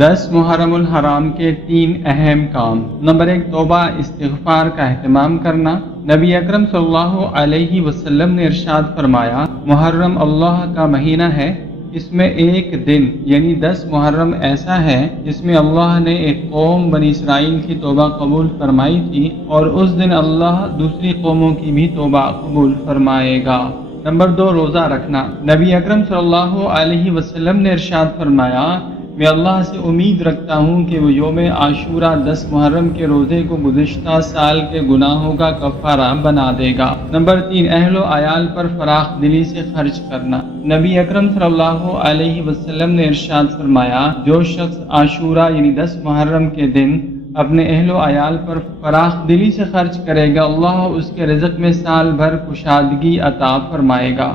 10 محرم الحرام کے 3 اہم کام۔ نمبر 1، توبہ استغفار کا اہتمام کرنا۔ نبی اکرم صلی اللہ علیہ وسلم نے ارشاد فرمایا، محرم اللہ کا مہینہ ہے، اس میں ایک دن یعنی 10 محرم ایسا ہے جس میں اللہ نے ایک قوم بنی اسرائیل کی توبہ قبول فرمائی تھی، اور اس دن اللہ دوسری قوموں کی بھی توبہ قبول فرمائے گا۔ نمبر 2، روزہ رکھنا۔ نبی اکرم صلی اللہ علیہ وسلم نے ارشاد فرمایا، میں اللہ سے امید رکھتا ہوں کہ وہ یوم عاشوراء 10 محرم کے روزے کو گزشتہ سال کے گناہوں کا کفارہ بنا دے گا۔ نمبر 3، اہل و عیال پر فراخ دلی سے خرچ کرنا۔ نبی اکرم صلی اللہ علیہ وسلم نے ارشاد فرمایا، جو شخص عاشوراء یعنی 10 محرم کے دن اپنے اہل و عیال پر فراخ دلی سے خرچ کرے گا، اللہ اس کے رزق میں سال بھر کشادگی عطا فرمائے گا۔